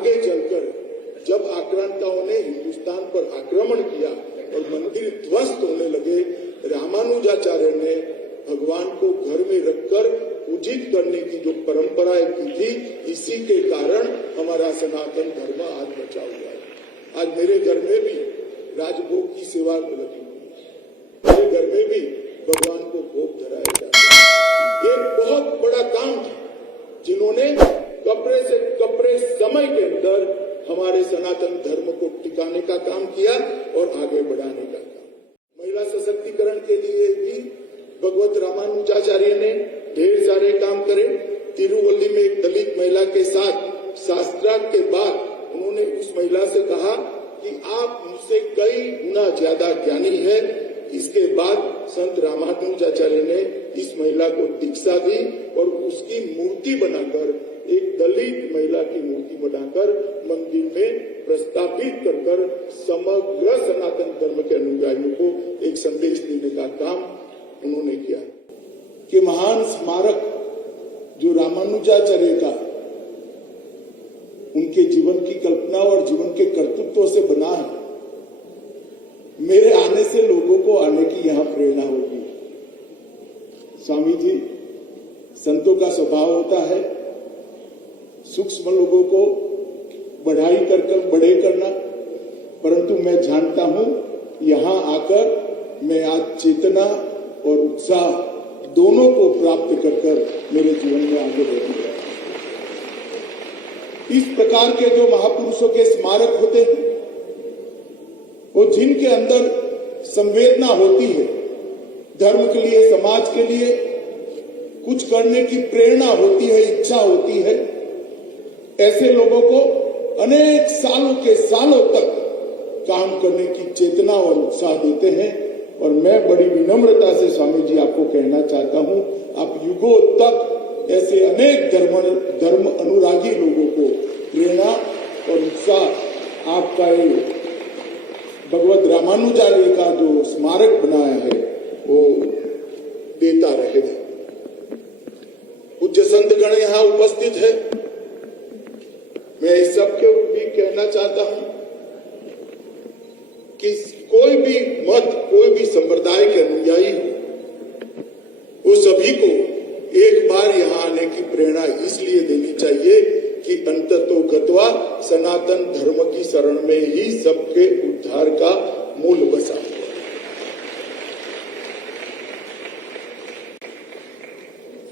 आगे चलकर जब आक्रांताओं ने हिंदुस्तान पर आक्रमण किया और मंदिर ध्वस्त होने लगे, रामानुजाचार्य ने भगवान को घर में रखकर पूजित करने की जो परंपरा की थी, इसी के कारण हमारा सनातन धर्म आज बचा हुआ है। आज मेरे घर में भी राजभोग की सेवा लगी हुई है, मेरे घर में भी भगवान को भोग धराया जाता है। एक बहुत बड़ा काम था जिन्होंने कपड़े से कपड़े समय के अंदर हमारे सनातन धर्म को टिकाने का काम किया और आगे बढ़ाने का काम। महिला सशक्तिकरण के लिए भी भगवत रामानुजाचार्य ने ढेर सारे काम करे। तिरुवल्ली में एक दलित महिला के साथ शास्त्रार्थ के बाद उन्होंने उस महिला से कहा कि आप मुझसे कई गुना ज्यादा ज्ञानी है। इसके बाद संत रामानुजाचार्य ने इस महिला को दीक्षा दी और उसकी मूर्ति बनाकर, एक दलित महिला की मूर्ति बनाकर मंदिर में प्रस्थापित कर समग्र सनातन धर्म के अनुयायियों को एक संदेश देने का काम उन्होंने किया कि महान स्मारक जो रामानुजाचार्य का उनके जीवन की कल्पना और जीवन के कर्तृत्व से बना है, मेरे आने से लोगों को आने की यहां प्रेरणा होगी। स्वामी जी, संतों का स्वभाव होता है सूक्ष्म लोगों को बढ़ाई कर बड़े करना, परंतु मैं जानता हूं यहां आकर मैं आज चेतना और उत्साह दोनों को प्राप्त कर मेरे जीवन में आगे बढ़ूंगा। इस प्रकार के जो महापुरुषों के स्मारक होते हैं, वो जिनके अंदर संवेदना होती है, धर्म के लिए, समाज के लिए कुछ करने की प्रेरणा होती है, इच्छा होती है, ऐसे लोगों को अनेक सालों के सालों तक काम करने की चेतना और उत्साह देते हैं। और मैं बड़ी विनम्रता से स्वामी जी आपको कहना चाहता हूं, आप युगों तक ऐसे अनेक धर्म अनुरागी लोगों को प्रेरणा और उत्साह आपका भगवत रामानुजाचार्य का जो स्मारक बनाया है वो देता रहेगा। पूज्य संतगण यहाँ उपस्थित है। मैं इस सबके भी कहना चाहता हूं कि कोई भी मत, कोई भी संप्रदाय के अनुयायी वो सभी को एक बार यहाँ आने की प्रेरणा इसलिए देनी चाहिए कि अंततो गत्वा सनातन धर्म की शरण में ही सबके उद्धार का मूल बसा है।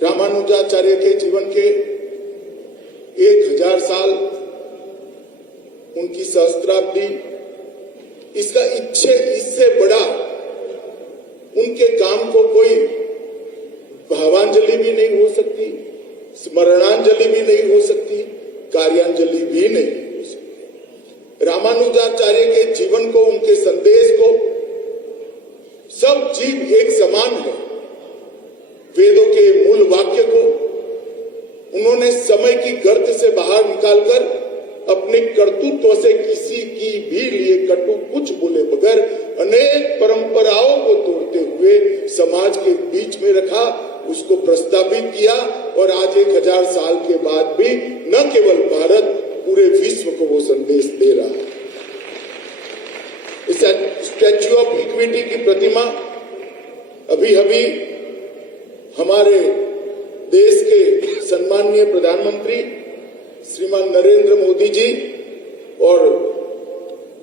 रामानुजाचार्य के जीवन के 1000 साल, उनकी सहस्त्राब्दी, इसका इससे बड़ा उनके काम को कोई भावांजलि भी नहीं हो सकती, स्मरणांजलि भी नहीं हो सकती, कार्यांजलि भी नहीं हो सकती। रामानुजाचार्य के जीवन को, उनके संदेश को सब जीव एक समान है। वेदों के मूल वाक्य को उन्होंने समय की गर्त से बाहर निकालकर अपने कर्तृत्व से किसी की भी लिए कटु कुछ बोले बगैर अनेक परंपराओं को तोड़ते हुए समाज के बीच में रखा, उसको प्रस्तावित किया और आज 1000 साल के बाद भी न केवल भारत, पूरे विश्व को वो संदेश दे रहा है। इस स्टैच्यू ऑफ इक्विटी की प्रतिमा अभी हमारे देश के सम्माननीय प्रधानमंत्री श्रीमान नरेंद्र मोदी जी और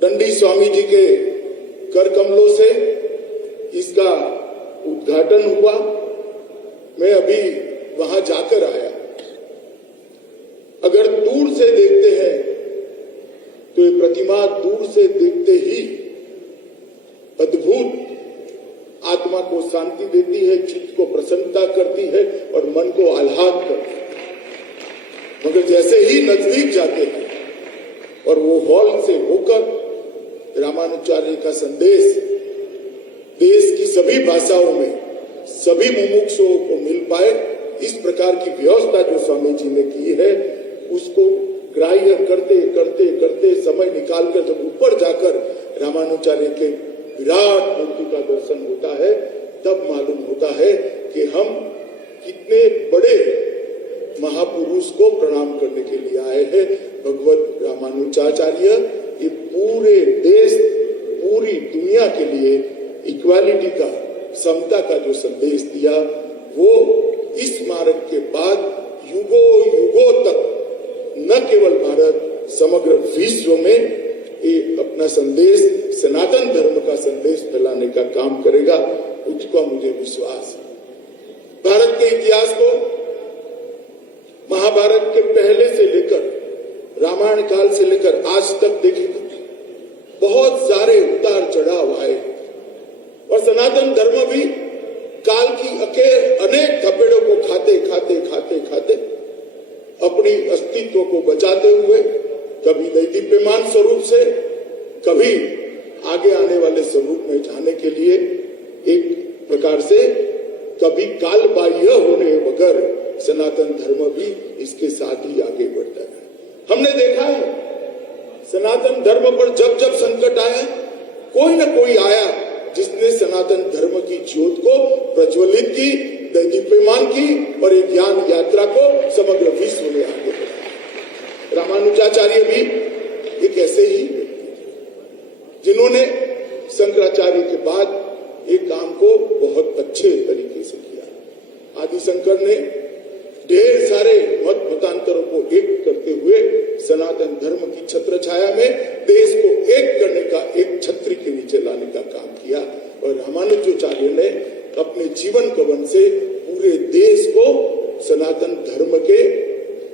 दंडी स्वामी जी के कर कमलों से इसका उद्घाटन हुआ। मैं अभी वहां जाकर आया। अगर दूर से देखते हैं तो ये प्रतिमा दूर से देखते ही अद्भुत आत्मा को शांति देती है, चित्त को प्रसन्नता करती है और मन को आह्लाद करती है। मगर जैसे ही नजदीक जाते हैं और वो हॉल से होकर रामानुजाचार्य का संदेश देश की सभी भाषाओं में सभी मुमुक्षुओं को मिल पाए, इस प्रकार की व्यवस्था जो स्वामी जी ने की है, उसको ग्राह्य करते करते करते समय निकालकर जब ऊपर जाकर रामानुजाचार्य के विराट मूर्ति का दर्शन होता है, तब मालूम होता है कि हम कितने बड़े महापुरुष को प्रणाम करने के लिए आए हैं, भगवत रामानुजाचार्य ये पूरे देश, पूरी दुनिया के लिए इक्वालिटी का, समता का जो संदेश दिया, वो इस स्मारक के बाद युगों युगों तक न केवल भारत, समग्र विश्व में ये अपना संदेश, सनातन धर्म का संदेश फैलाने का काम करेगा, उसका मुझे विश्वास है। भारत के इतिहास को महाभारत के पहले से लेकर, रामायण काल से लेकर आज तक देखेगा, बहुत सारे उतार चढ़ाव आए और सनातन धर्म भी काल की अनेक थपेड़ों को खाते खाते खाते खाते अपनी अस्तित्व को बचाते हुए, कभी दैदीप्यमान स्वरूप से, कभी आगे आने वाले स्वरूप में जाने के लिए एक प्रकार से कभी काल बाह्य होने बगैर सनातन धर्म भी इसके साथ ही आगे बढ़ता है। हमने देखा है सनातन धर्म पर जब जब संकट आया, कोई न कोई आया जिसने सनातन धर्म की ज्योत को प्रज्वलित की, दैदीप्यमान की और एक ज्ञान यात्रा को समग्र विश्व में आगे बढ़ाया। रामानुजाचार्य भी एक ऐसे ही जिन्होंने शंकराचार्य के बाद एक काम को बहुत अच्छे तरीके से किया। आदि शंकर ने ढेर सारे मत मतांतरों को एक करते हुए सनातन धर्म की छत्र छाया में देश को एक करने का, एक छत्री के नीचे लाने का काम किया और रामानुजाचार्य ने अपने जीवन कवन से पूरे देश को सनातन धर्म के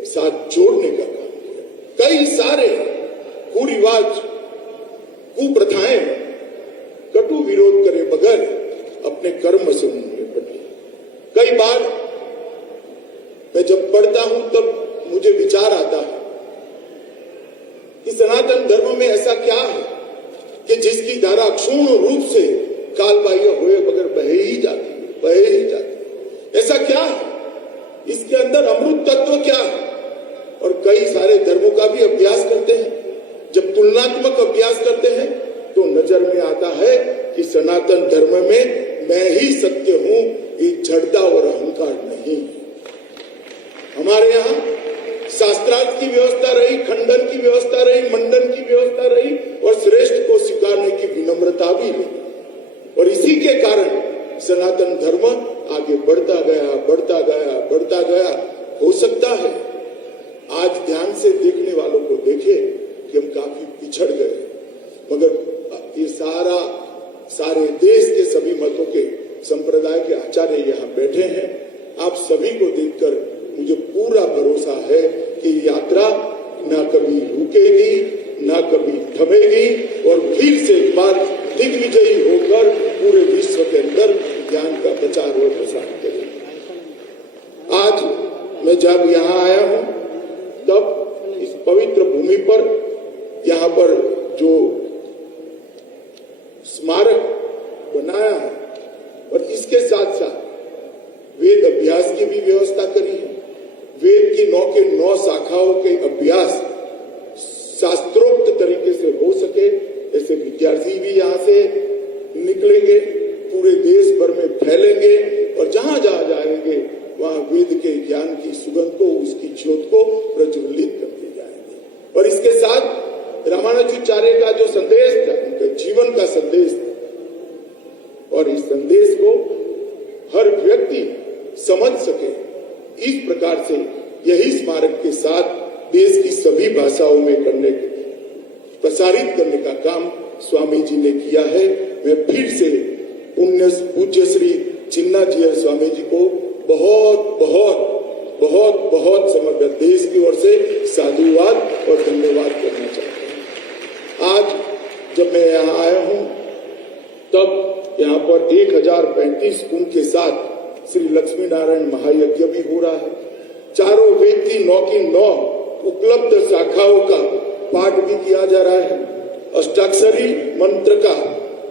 साथ जोड़ने का काम किया। कई सारे कुरिवाज, कुप्रथाएं कटु विरोध करे बगैर अपने कर्म से निपट लिया। कई बार मैं जब पढ़ता हूं तब मुझे विचार आता है कि सनातन धर्म में ऐसा क्या है कि जिसकी धारा क्षुण्ण रूप से कालबाह्य हुए बगैर बहे ही जाती है। ऐसा क्या है, इसके अंदर अमृत तत्व क्या है? और कई सारे धर्मों का भी अभ्यास करते हैं। जब तुलनात्मक अभ्यास करते हैं तो नजर में आता है कि सनातन धर्म में मैं ही सत्य हूं, ये जड़ता और अहंकार नहीं। हमारे यहाँ शास्त्रार्थ की व्यवस्था रही, खंडन की व्यवस्था रही, मंडन की व्यवस्था रही और श्रेष्ठ को स्वीकारने की विनम्रता भी रही। और इसी के कारण सनातन धर्म आगे बढ़ता गया। हो सकता है आज ध्यान से देखने वालों को देखे कि हम काफी पिछड़ गए, मगर ये सारे देश के सभी मतों के संप्रदाय के आचार्य यहाँ बैठे हैं। आप सभी को देखकर मुझे पूरा भरोसा है कि यात्रा ना कभी रुकेगी, ना कभी थमेगी और फिर से एक बार दिग्विजयी होकर पूरे विश्व के अंदर ज्ञान का प्रचार और प्रसार करेगी। आज मैं जब यहाँ आया हूँ तब इस पवित्र भूमि पर, यहाँ पर जो स्मारक बनाया है और इसके साथ साथ वेद अभ्यास की भी व्यवस्था करी है। वेद की 9 के 9 शाखाओं के अभ्यास शास्त्रोक्त तरीके से हो सके, ऐसे विद्यार्थी भी यहाँ से निकलेंगे, पूरे देश भर में फैलेंगे और जहां जहां जाएंगे वहां वेद के ज्ञान की सुगंध को, उसकी ज्योत को प्रज्वलित करते जाएंगे। और इसके साथ रामानुजाचार्य का जो संदेश था, उनके जीवन का संदेश था, और इस संदेश को हर व्यक्ति समझ सके, इस प्रकार से यही स्मारक के साथ देश की सभी भाषाओं में प्रसारित करने का काम स्वामी जी ने किया है। मैं फिर से पूज्य श्री चिन्ना जी स्वामी जी को बहुत समग्र देश की ओर से साधुवाद और धन्यवाद करना चाहता हूँ। आज जब मैं यहाँ आया हूँ तब यहाँ पर 1035 कुंभ के साथ श्री लक्ष्मी नारायण महायज्ञ भी हो रहा है। चारों वेद की 9 की 9 उपलब्ध शाखाओं का पाठ भी किया जा रहा है। अष्टाक्षरी मंत्र का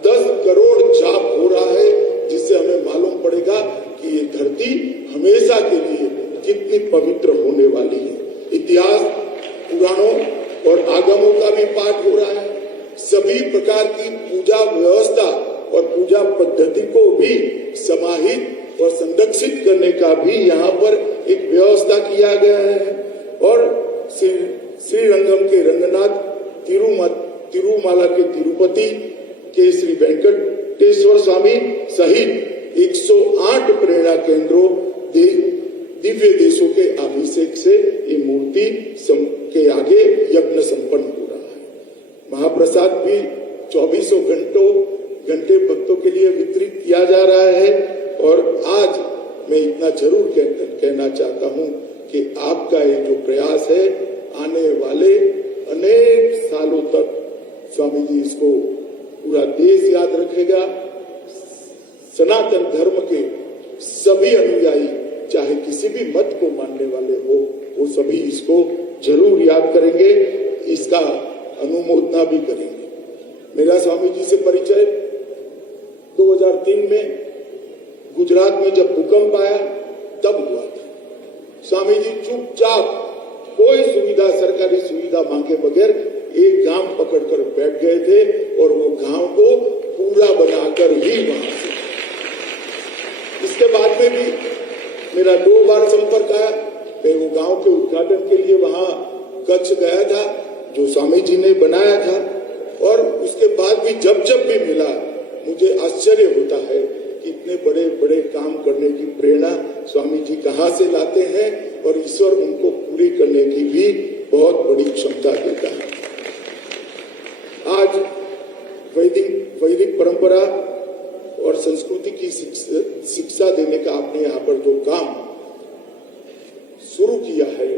10 करोड़ जाप हो रहा है, जिससे हमें मालूम पड़ेगा कि ये धरती हमेशा के लिए कितनी पवित्र होने वाली है। इतिहास, पुराणों और आगमों का भी पाठ हो रहा है। सभी प्रकार की पूजा व्यवस्था और पूजा पद्धति को भी समाहित और संरक्षित करने का भी यहाँ पर एक व्यवस्था किया गया है। और श्री रंगम के रंगनाथ के तिरुपति के श्री वेंकटेश्वर स्वामी सहित 108 प्रेरणा केंद्रों दिव्य देशों के अभिषेक से ये मूर्ति के आगे यज्ञ संपन्न हो रहा है। महाप्रसाद भी 24 घंटे भक्तों के लिए वितरित किया जा रहा है। और आज मैं इतना जरूर कहना चाहता हूं कि आपका ये जो प्रयास है, आने वाले अनेक सालों तक स्वामी जी इसको पूरा देश याद रखेगा। सनातन धर्म के सभी अनुयायी, चाहे किसी भी मत को मानने वाले हो, वो सभी इसको जरूर याद करेंगे, इसका अनुमोदना भी करेंगे। मेरा स्वामी जी से परिचय 2003 में गुजरात में जब भूकंप आया तब हुआ था। स्वामी जी चुपचाप कोई सुविधा, सरकारी सुविधा मांगे बगैर एक गांव पकड़कर बैठ गए थे और वो गांव को पूरा बनाकर ही वहां से। इसके बाद में भी मेरा 2 बार संपर्क आया। मैं वो गांव के उद्घाटन के लिए वहां कच्छ गया था जो स्वामी जी ने बनाया था। और उसके बाद भी जब भी मिला मुझे आश्चर्य होता है कि इतने बड़े बड़े काम करने की प्रेरणा स्वामी जी कहां से लाते हैं और ईश्वर उनको पूरी करने की भी बहुत बड़ी क्षमता देता है। आज वैदिक परंपरा और संस्कृति की शिक्षा देने का आपने यहाँ पर जो काम शुरू किया है,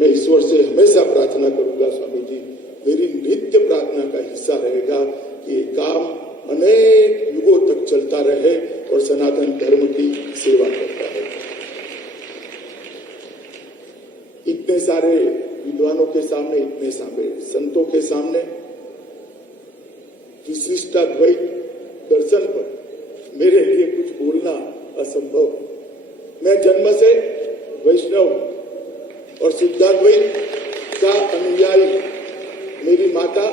मैं ईश्वर से हमेशा प्रार्थना करूंगा स्वामी जी, मेरी नित्य प्रार्थना का हिस्सा रहेगा कि ये काम अनेक युगों तक चलता रहे और सनातन धर्म की सेवा करता रहे। इतने सारे विद्वानों के सामने, इतने सारे संतों के सामने विशिष्टाद्वैत दर्शन पर मेरे लिए कुछ बोलना असंभव है। मैं जन्म से वैष्णव और शुद्धाद्वैत का अनुयायी। मेरी माता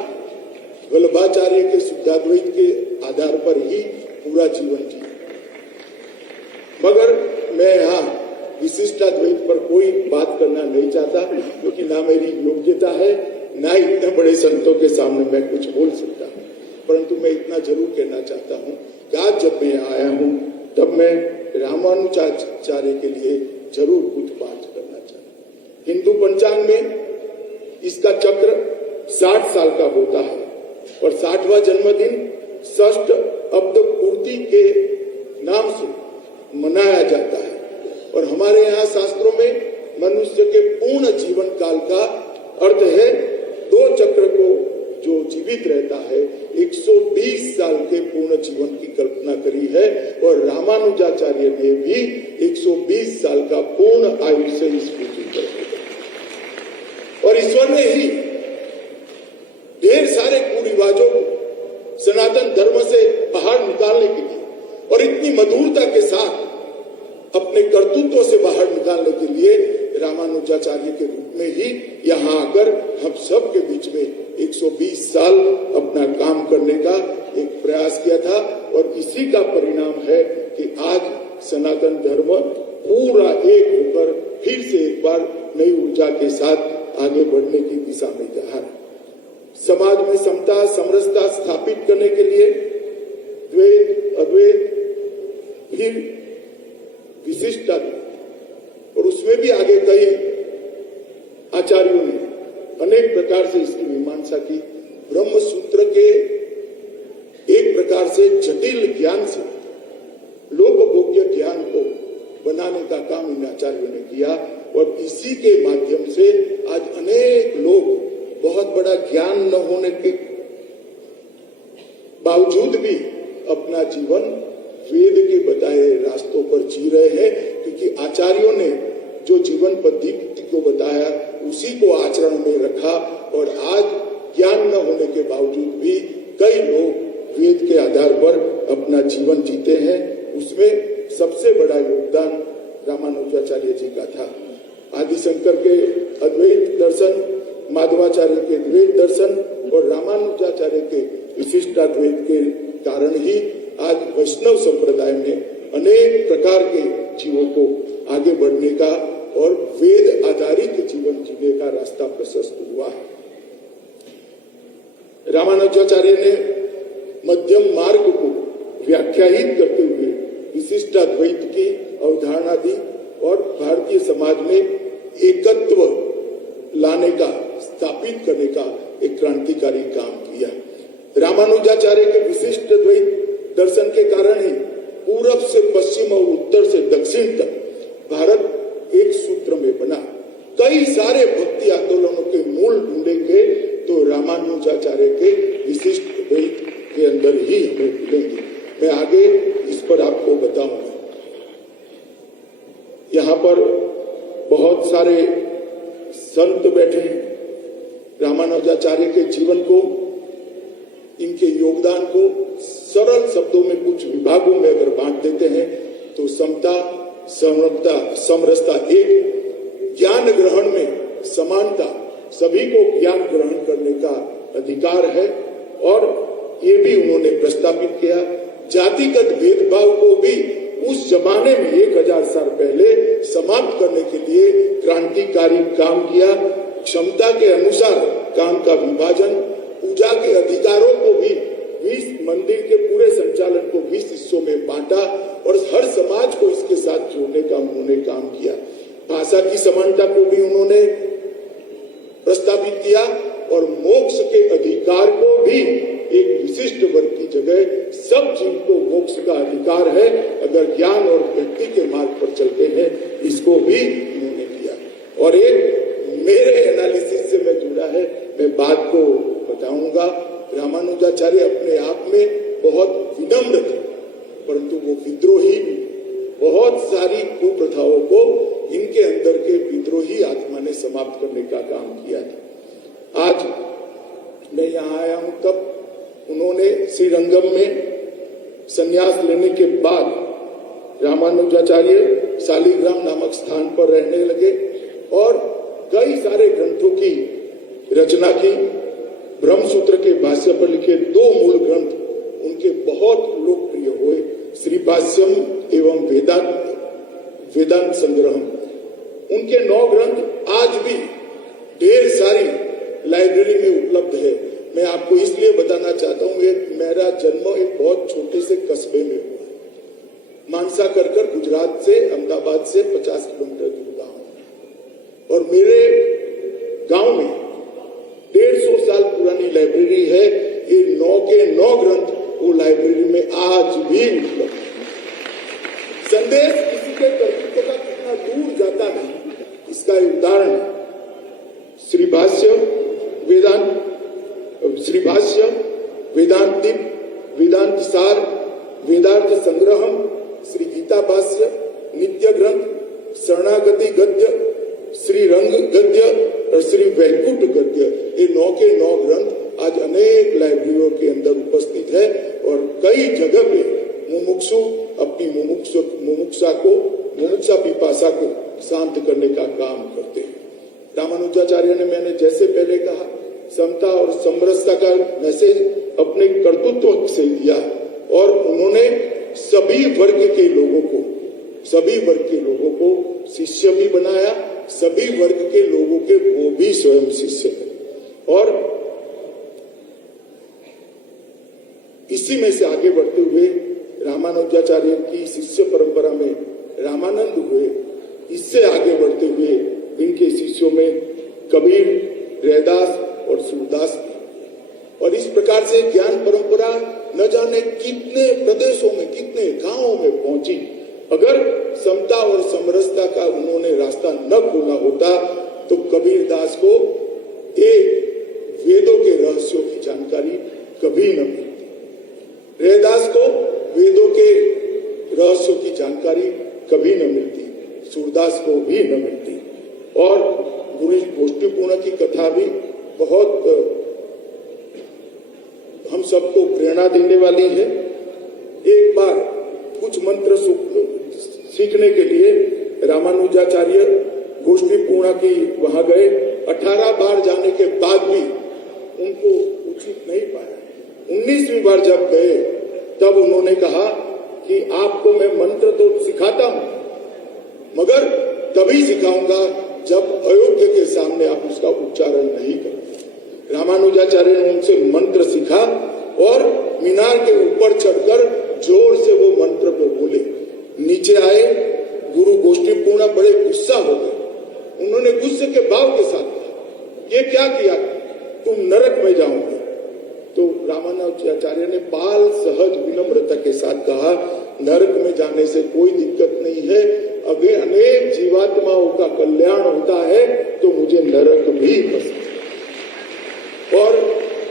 वल्लभाचार्य के शुद्धाद्वैत के आधार पर ही पूरा जीवन जी, मगर मैं यहाँ विशिष्टाद्वैत पर कोई बात करना नहीं चाहता क्योंकि ना मेरी योग्यता है, ना इतने बड़े संतों के सामने मैं कुछ बोल सकता हूँ। परंतु मैं इतना जरूर कहना चाहता हूँ कि आज जब मैं आया हूँ तब मैं रामानुजाचार्य के लिए जरूर कुछ बात करना चाहता हूँ। हिंदू पंचांग में इसका चक्र 60 साल का होता है और 60वां जन्मदिन षष्ठ अब्द पूर्ति के नाम से मनाया जाता है। और हमारे यहाँ शास्त्रों में मनुष्य के पूर्ण जीवन काल का अर्थ है 2 चक्र को जो जीवित रहता है 120 साल के पूर्ण जीवन की कल्पना करी है। और रामानुजाचार्य ने भी 120 साल का पूर्ण आयुष्य इस पृथ्वी पर दिया। और ईश्वर ने ही ढेर सारे कुरिवाजों को सनातन धर्म से बाहर निकालने के लिए और इतनी मधुरता के साथ अपने कर्तृत्व से बाहर निकालने के लिए रामानुजाचार्य के रूप में ही यहाँ आकर हम सब के बीच में 120 साल अपना काम करने का एक प्रयास किया था। और इसी का परिणाम है कि आज सनातन धर्म पूरा एक होकर फिर से एक बार नई ऊर्जा के साथ आगे बढ़ने की दिशा में जा रहा है। समाज में समता समरसता स्थापित करने के लिए द्वैत अद्वैत फिर विशिष्टता और उसमें भी आगे कई आचार्यों ने अनेक प्रकार से इसकी मीमांसा की। ब्रह्म सूत्र के एक प्रकार से जटिल ज्ञान से लोकभोग्य ज्ञान को बनाने का काम इन आचार्यों ने किया। और इसी के माध्यम से आज अनेक लोग बहुत बड़ा ज्ञान न होने के बावजूद भी अपना जीवन वेद के बताए रास्तों पर जी रहे हैं, क्योंकि आचार्यों ने जो जीवन पद्धति को बताया उसी को आचरण में रखा। और आज ज्ञान न होने के बावजूद भी कई लोग वेद के आधार पर अपना जीवन जीते हैं। उसमें सबसे बड़ा योगदान रामानुजाचार्य जी का था। आदिशंकर के अद्वैत दर्शन, माधवाचार्य के द्वैत दर्शन और रामानुजाचार्य के विशिष्टाद्वैत के कारण ही आज वैष्णव संप्रदाय में अनेक प्रकार के जीवों को आगे बढ़ने का और वेद आधारित जीवन जीने का रास्ता प्रशस्त हुआ है। रामानुजाचार्य ने मध्यम मार्ग को व्याख्यायित करते हुए विशिष्टाद्वैत की अवधारणा दी और भारतीय समाज में एकत्व लाने का, स्थापित करने का एक क्रांतिकारी काम किया। रामानुजाचार्य के विशिष्ट द्वैत दर्शन के कारण ही पूरब से पश्चिम और उत्तर से दक्षिण तक भारत एक सूत्र में बना। कई सारे भक्ति आंदोलनों के मूल ढूंढेंगे तो रामानुजाचार्य के विशिष्ट द्वैत के अंदर ही हमें मिलेंगे। मैं आगे इस पर आपको बताऊंगा। यहाँ पर बहुत सारे संत बैठे हैं। रामानुजाचार्य के जीवन को, इनके योगदान को सरल शब्दों में कुछ विभागों में अगर बांट देते हैं तो समता, समरसता एक, ज्ञान ग्रहण में समानता, सभी को ज्ञान ग्रहण करने का अधिकार है और ये भी उन्होंने प्रस्तावित किया। जातिगत भेदभाव को भी उस जमाने में 1000 साल पहले समाप्त करने के लिए क्रांतिकारी काम किया। क्षमता के अनुसार काम का विभाजन, पूजा के अधिकारों को भी 20 मंदिर के पूरे संचालन को 20 हिस्सों में बांटा और हर समाज को इसके साथ जोड़ने का उन्होंने काम किया। भाषा की समानता को भी उन्होंने प्रस्तावित किया और मोक्ष के अधिकार को भी एक विशिष्ट वर्ग की जगह सब जीव को मोक्ष का अधिकार है अगर ज्ञान और भक्ति के मार्ग पर चलते हैं, इसको भी उन्होंने किया। और एक मेरे एनालिसिस से मैं जुड़ा है, मैं बात को बताऊंगा। रामानुजाचार्य अपने आप में बहुत विनम्र थे, परंतु वो विद्रोही भी। बहुत सारी कुप्रथाओं को इनके अंदर के विद्रोही आत्मा ने समाप्त करने का काम किया था। आज मैं यहाँ आया हूं तब उन्होंने श्रीरंगम में संन्यास लेने के बाद रामानुजाचार्य शालिग्राम नामक स्थान पर रहने लगे और कई सारे ग्रंथों की रचना की। ब्रह्मसूत्र के भाष्य पर लिखे 2 मूल ग्रंथ उनके बहुत लोकप्रिय हुए, श्री भाष्यम एवं वेदांत संग्रहम। उनके 9 ग्रंथ आज भी ढेर सारी लाइब्रेरी में उपलब्ध है। मैं आपको इसलिए बताना चाहता हूँ, मेरा जन्म एक बहुत छोटे से कस्बे में हुआ, मानसा कर गुजरात से, अहमदाबाद से 50 किलोमीटर दूर गाँव, और मेरे गांव में 150 साल पुरानी लाइब्रेरी है। ये 9 के 9 ग्रंथ वो लाइब्रेरी में आज भी उपलब्ध है। संदेश किसी के कर्तृत्व का कितना दूर जाता है, इसका उदाहरण श्री भाष्य वेदांत, वेदांत सार, वेदार्थ संग्रहम, श्री गीता भाष्य, नित्य ग्रंथ, शरणागति गद्य, श्री रंग गद्य और श्री वैकुंठ गद्य। ये 9 के 9 ग्रंथ आज अनेक लाइब्रेरियों के अंदर उपस्थित है और कई जगह पे मुमुक्षु अपनी मुमुक्षा पिपासा को शांत करने का काम करते हैं। रामानुजाचार्य ने, मैंने जैसे पहले कहा, समता और समरसता का मैसेज अपने कर्तृत्व से दिया और उन्होंने सभी वर्ग के लोगों को शिष्य भी बनाया, सभी वर्ग के लोगों के वो भी स्वयं शिष्य बने। और इसी में से आगे बढ़ते हुए रामानुजाचार्य की शिष्य परंपरा में रामानंद हुए। इससे आगे बढ़ते हुए इनके शिष्यों में कबीर, रैदास और सूरदास, और इस प्रकार से ज्ञान परंपरा न जाने कितने प्रदेशों में, कितने गांवों में पहुंची। अगर समता और समरसता का उन्होंने रास्ता न खोला होता तो कबीर दास को एक वेदों के रहस्यों की जानकारी कभी न मिलती, रैदास को वेदों के रहस्यों की जानकारी कभी न मिलती, सूरदास को भी न मिलती। और गुरु गोष्ठीपूर्ण की कथा भी बहुत हम सबको प्रेरणा देने वाली है। एक बार कुछ मंत्र सीखने के लिए रामानुजाचार्य गोष्ठीपूर्ण की वहां गए। 18 बार जाने के बाद भी उनको उचित नहीं पाया। 19वीं बार जब गए तब उन्होंने कहा कि आपको मैं मंत्र तो सिखाता हूं, मगर तभी सिखाऊंगा जब अयोग्य के सामने आप उसका उच्चारण नहीं करेंगे। रामानुजाचार्य ने उनसे मंत्र सीखा और मीनार के ऊपर चढ़कर जोर से वो मंत्र को बोले। नीचे आए गुरु गोष्ठीपूर्ण बड़े गुस्सा हो गए। उन्होंने गुस्से के भाव के साथ कहा, ये क्या किया, तुम नरक में जाओगे। तो रामानुजाचार्य ने बाल सहज विनम्रता के साथ कहा, नरक में जाने से कोई दिक्कत नहीं है, अगर अनेक जीवात्माओं का कल्याण होता है तो मुझे नरक भी पसंद है। और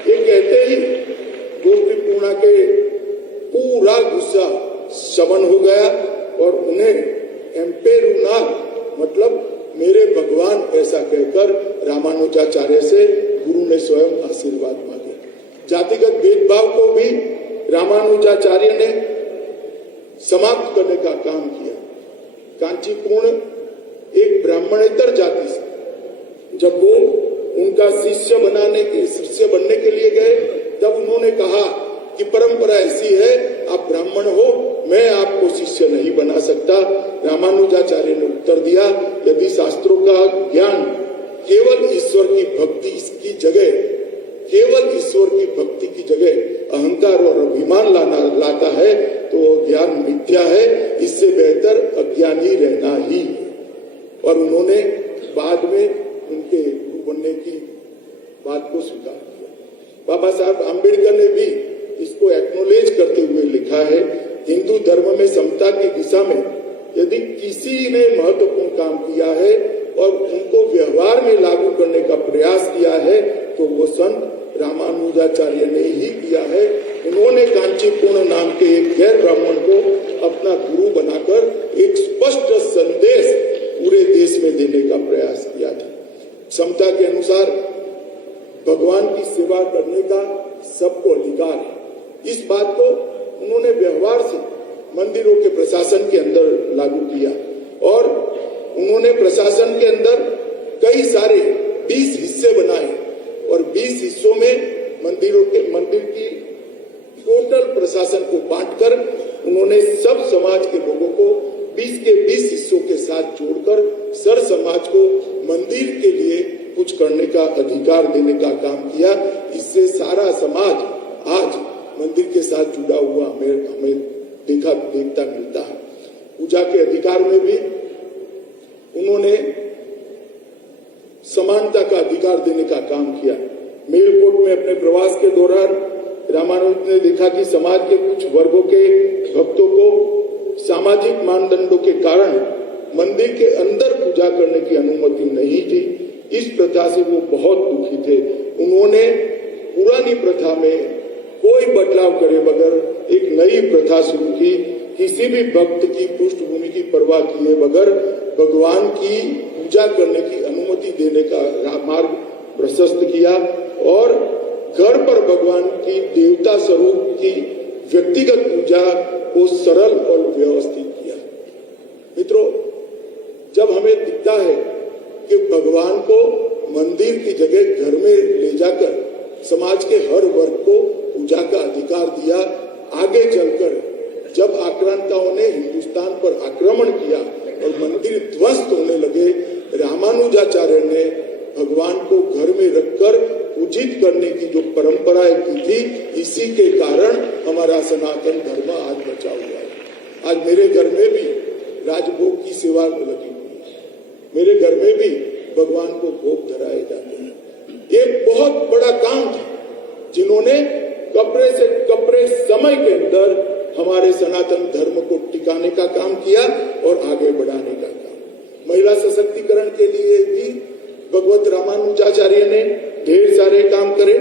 ये कहते ही गोष्ठीपूर्ण के पूरा गुस्सा शमन हो गया और उन्हें एम्पेरुना मतलब मेरे भगवान ऐसा कहकर रामानुजाचार्य से गुरु ने स्वयं आशीर्वाद मांगे। जातिगत भेदभाव को भी रामानुजाचार्य ने समाप्त करने का काम किया। कांचीपुर एक ब्राह्मणेतर जाति से जब वो उनका शिष्य बनने के लिए गए, तब उन्होंने कहा कि परंपरा ऐसी है, आप ब्राह्मण हो, मैं आपको शिष्य नहीं बना सकता। रामानुजाचार्य ने उत्तर दिया, यदि शास्त्रों का ज्ञान केवल ईश्वर की भक्ति की जगह अहंकार और अभिमान लाता है तो वो ज्ञान मिथ्या है, इससे बेहतर अज्ञानी रहना ही। और उन्होंने बाद में उनके गुरु बनने की बात को स्वीकार किया। बाबा साहब आम्बेडकर ने भी इसको एक्नोलेज करते हुए लिखा है, हिंदू धर्म में समता की दिशा में यदि किसी ने महत्वपूर्ण काम किया है और उनको व्यवहार में लागू करने का प्रयास किया है तो वो संत रामानुजाचार्य ने ही किया है। उन्होंने कांचीपुर नाम के एक गैर ब्राह्मण को अपना गुरु बनाकर एक स्पष्ट संदेश पूरे देश में देने का प्रयास किया था। समता के अनुसार भगवान की सेवा करने का सबको अधिकार है। इस बात को उन्होंने व्यवहार से मंदिरों के प्रशासन के अंदर लागू किया और उन्होंने प्रशासन के अंदर कई सारे 20 हिस्से बनाए और 20 हिस्सों में मंदिर की टोटल प्रशासन को बांटकर उन्होंने सब समाज के लोगों को 20 के 20 हिस्सों के साथ जोड़कर सर समाज को मंदिर के लिए कुछ करने का अधिकार देने का काम किया। इससे सारा समाज आज मंदिर के साथ जुड़ा हुआ हमें देखता मिलता है। पूजा के अधिकार में भी उन्होंने समानता का अधिकार देने का काम किया। मेलकोट में अपने प्रवास के दौरान रामानुज ने देखा कि समाज के कुछ वर्गों के भक्तों को सामाजिक मानदंडों के कारण मंदिर के अंदर पूजा करने की अनुमति नहीं थी। इस प्रथा से वो बहुत दुखी थे। उन्होंने पुरानी प्रथा में कोई बदलाव करे बगैर एक नई प्रथा शुरू की। किसी भी भक्त की पृष्ठभूमि की परवाह किए बगैर भगवान की पूजा करने की अनुमति देने का मार्ग प्रशस्त किया और घर पर भगवान की देवता स्वरूप की व्यक्तिगत पूजा को सरल और व्यवस्थित किया। मित्रों, जब हमें दिखता है कि भगवान को मंदिर की जगह घर में ले जाकर समाज के हर वर्ग को पूजा का अधिकार दिया, आगे चलकर जब आक्रांताओं ने हिंदुस्तान पर आक्रमण किया और मंदिर ध्वस्त होने लगे, रामानुजाचार्य ने भगवान को घर में रखकर पूजित करने की जो परंपराएं की थी, इसी के कारण हमारा सनातन धर्म आज बचा हुआ है। आज मेरे घर में भी राजभोग की सेवा लगी हुई है, मेरे घर में भी भगवान को भोग धराए जाते हैं। एक बहुत बड़ा काम था जिन्होंने कपड़े से कपड़े समय के अंदर हमारे सनातन धर्म को टिकाने का काम किया और आगे बढ़ाने का काम। महिला सशक्तिकरण के लिए भी भगवत रामानुजाचार्य ने ढेर सारे काम करे।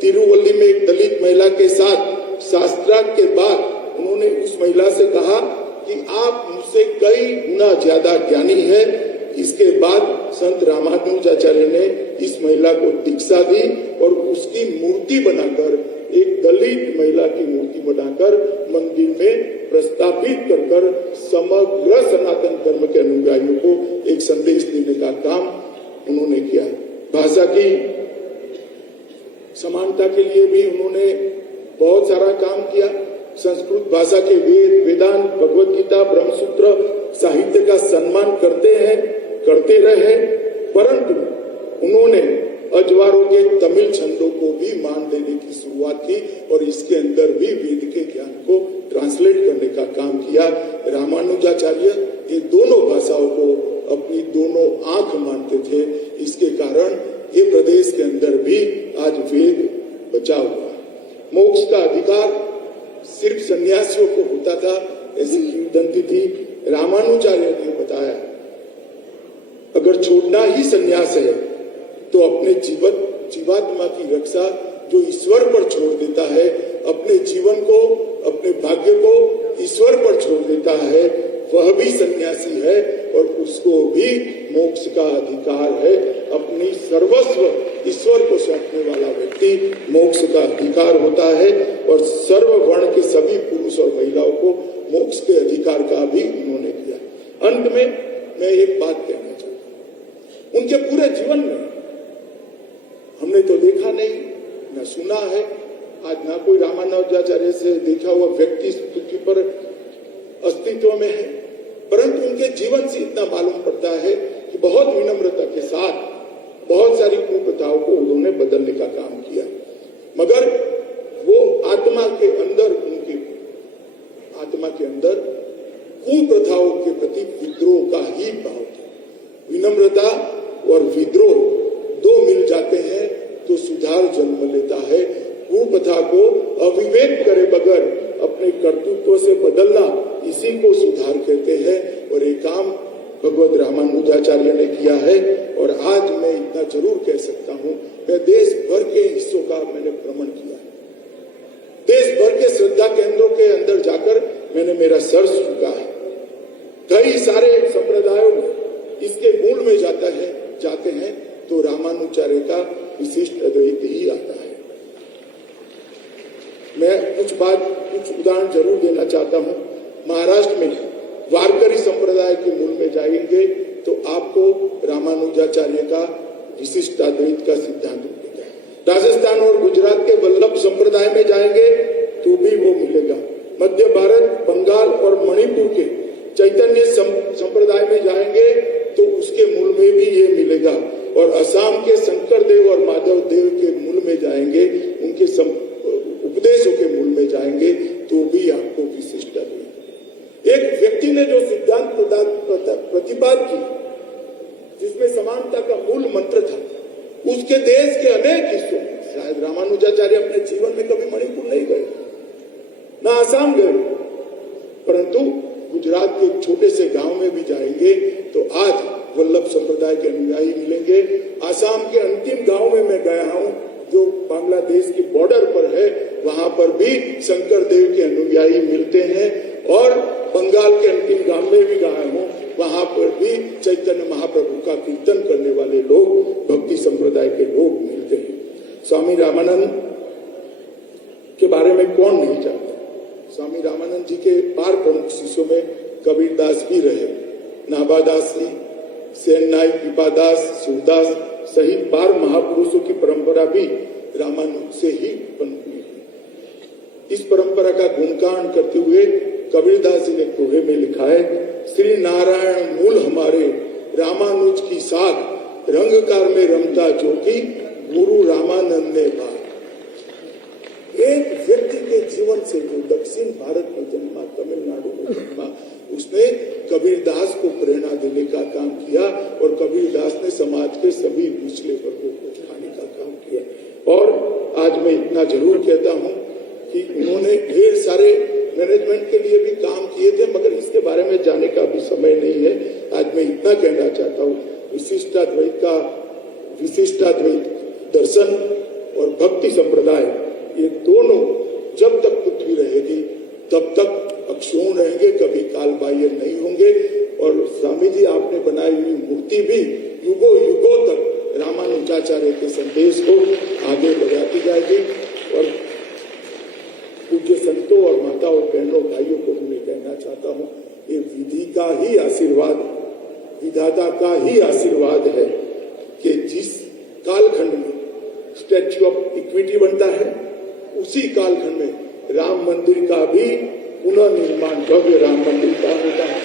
तिरुवल्ली में एक दलित महिला के साथ शास्त्रार्थ के बाद उन्होंने उस महिला से कहा कि आप मुझसे कई गुना ज्यादा ज्ञानी है। इसके बाद संत रामानुजाचार्य ने इस महिला को दीक्षा दी और उसकी मूर्ति बनाकर, एक दलित महिला की मूर्ति बनाकर मंदिर में प्रस्थापित कर समग्र सनातन धर्म के अनुयायियों को एक संदेश देने का काम उन्होंने किया। भाषा की समानता के लिए भी उन्होंने बहुत सारा काम किया। संस्कृत भाषा के वेद, वेदांत, भगवत गीता, ब्रह्मसूत्र साहित्य का सम्मान करते रहे, परंतु उन्होंने अजवारों के तमिल छंदों को भी मान देने की शुरुआत की और इसके अंदर भी वेद के ज्ञान को ट्रांसलेट करने का काम किया। रामानुजाचार्य ये दोनों भाषाओं को अपनी दोनों आंख मानते थे। इसके कारण ये प्रदेश के अंदर भी आज वेद बचा हुआ। मोक्ष का अधिकार सिर्फ सन्यासियों को होता था ऐसी किंवदंती थी। रामानुजाचार्य ने बताया अगर छोड़ना ही सन्यास है तो अपने जीवात्मा की रक्षा जो ईश्वर पर छोड़ देता है, अपने जीवन को, अपने भाग्य को ईश्वर पर छोड़ देता है, वह भी सन्यासी है और उसको भी मोक्ष का अधिकार है। अपनी सर्वस्व ईश्वर को सौंपने वाला व्यक्ति मोक्ष का अधिकार होता है और सर्व वर्ण के सभी पुरुष और महिलाओं को मोक्ष के अधिकार का भी उन्होंने किया। अंत में मैं एक बात कहना चाहता हूं, उनके पूरे जीवन में हमने तो देखा नहीं, न सुना है, आज ना कोई रामानुजाचार्य से देखा हुआ व्यक्ति इस पृथ्वी पर अस्तित्व में है, परंतु उनके जीवन से इतना मालूम पड़ता है कि बहुत विनम्रता के साथ बहुत सारी कुप्रथाओं को उन्होंने बदलने का काम किया। मगर वो आत्मा के अंदर, उनकी आत्मा के अंदर कुप्रथाओं के प्रति विद्रोह का ही भाव था। विनम्रता और विद्रोह दो मिल जाते हैं तो सुधार जन्म लेता है। कुप्रथा को अविवेक करे बगैर अपने कर्तृत्व से बदलना, इसी को सुधार कहते हैं और ये काम भगवत रामानुजाचार्य ने किया है। और आज मैं इतना जरूर कह सकता हूं, मैं देश भर के हिस्सों का मैंने भ्रमण किया है, देश भर के श्रद्धा केंद्रों के अंदर जाकर मैंने मेरा सर झुका है। कई सारे संप्रदायों में इसके मूल में जाते हैं तो रामानुजाचार्य का विशिष्ट अद्वैत ही आता है। मैं कुछ उदाहरण जरूर देना चाहता हूं। महाराष्ट्र में वारकरी संप्रदाय के मूल में जाएंगे तो आपको रामानुजाचार्य का विशिष्ट अद्वैत का सिद्धांत मिलेगा। राजस्थान और गुजरात के वल्लभ संप्रदाय में जाएंगे तो भी वो मिलेगा। मध्य भारत, बंगाल और मणिपुर के चैतन्य संप्रदाय में जाएंगे तो उसके मूल में भी ये मिलेगा। और असम के शंकर देव और माधव देव के मूल में जाएंगे, उनके उपदेशों के मूल में जाएंगे तो भी आपको विशिष्ट अद्वैत। एक व्यक्ति ने जो सिद्धांत प्रतिपाद की, जिसमें समानता का मूल मंत्र था, उसके देश के अनेक हिस्सों में, शायद रामानुजाचार्य अपने जीवन में कभी मणिपुर नहीं गए, ना आसाम गए, परंतु गुजरात के एक छोटे से गांव में भी जाएंगे तो आज वल्लभ संप्रदाय के अनुयायी मिलेंगे। आसाम के अंतिम गांव में मैं गया हूं जो बांग्लादेश के बॉर्डर पर है, वहां पर भी शंकर देव के अनुयायी मिलते हैं। और बंगाल के अंतिम गांव में भी गया हूं, वहां पर भी चैतन्य महाप्रभु का कीर्तन करने वाले लोग, भक्ति संप्रदाय के लोग मिलते हैं। स्वामी रामानंद के बारे में कौन नहीं जानता। स्वामी रामानंद जी के 12 प्रमुख शिष्यों में कबीरदास भी रहे, नाभादास जी, सेननाई, कृपादास, सूरदास सहित 12 महापुरुषों की परंपरा भी रामानुज से ही उत्पन्न हुई है। इस परंपरा का गुणगान करते हुए कबीरदास जी ने दोहे में लिखा है, श्री नारायण मूल हमारे, रामानुज की साख, रंगकार में रमता जो की, गुरु रामानंद ने बात। एक व्यक्ति के जीवन से जो दक्षिण भारत में जन्मा, तमिलनाडु में जन्मा, उसने कबीरदास को प्रेरणा देने का काम किया और कबीरदास ने समाज के सभी पिछले वर्गों को उठाने का काम किया। और आज मैं इतना जरूर कहता हूं कि उन्होंने ढेर सारे मैनेजमेंट के लिए भी काम किए थे, मगर इसके बारे में जाने का भी समय नहीं है। आज मैं इतना कहना चाहता हूं, विशिष्टाद्वैत दर्शन और भक्ति संप्रदाय, ये दोनों जब तक पृथ्वी रहेगी तब तक अक्षुण्ण रहेंगे, कभी कालबाह्य नहीं होंगे। और स्वामी जी आपने बनाई हुई मूर्ति भी युगों युगों तक रामानुजाचार्य के संदेश को आगे बढ़ाती जाएगी। और पूज्य संतों और माताओं, बहनों, भाइयों को मैं कहना चाहता हूँ, ये विधि का ही आशीर्वाद, विधाता का ही आशीर्वाद है कि जिस कालखंड में स्टैच्यू ऑफ इक्विटी बनता है, उसी कालखंड में राम मंदिर का भी पुनर्निर्माण, भव्य राम मंदिर का होता है।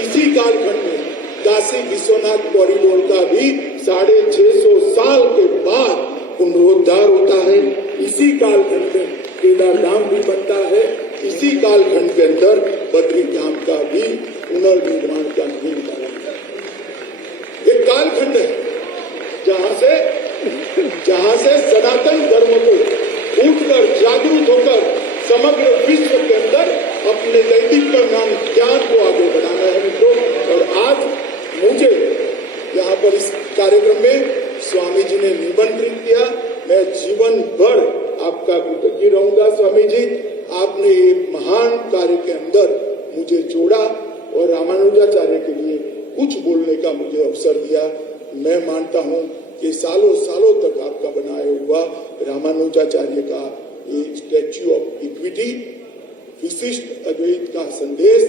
इसी कालखंड में काशी विश्वनाथ कॉरिडोर का भी 650 साल के बाद पुनरुद्धार होता है। इसी कालखंड में केदार धाम भी बनता है। इसी कालखंड के अंदर बद्री धाम का भी पुनर्निर्माण का नींव डाला। एक कालखंड है जहां से सनातन धर्म को उठकर जागरूक होकर समग्र विश्व के अंदर अपने नैतिक ज्ञान को आगे बढ़ाना है मित्रों। और आज मुझे यहाँ पर इस कार्यक्रम में स्वामी जी ने निमंत्रित किया। मैं जीवन भर आपका कृतज्ञ रहूंगा स्वामी जी। आपने एक महान कार्य के अंदर मुझे जोड़ा और रामानुजाचार्य के लिए कुछ बोलने का मुझे अवसर दिया। मैं मानता हूं कि सालों सालों तक आपका बनाया हुआ रामानुजाचार्य का ये स्टैच्यू ऑफ इक्विटी विशिष्ट अद्वैत का संदेश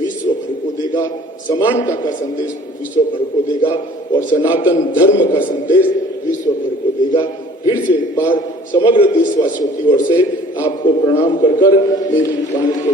विश्व भर को देगा, समानता का संदेश विश्व भर को देगा और सनातन धर्म का संदेश विश्व भर को देगा। फिर से एक बार समग्र देशवासियों की ओर से आपको प्रणाम कर मेरी वाणी को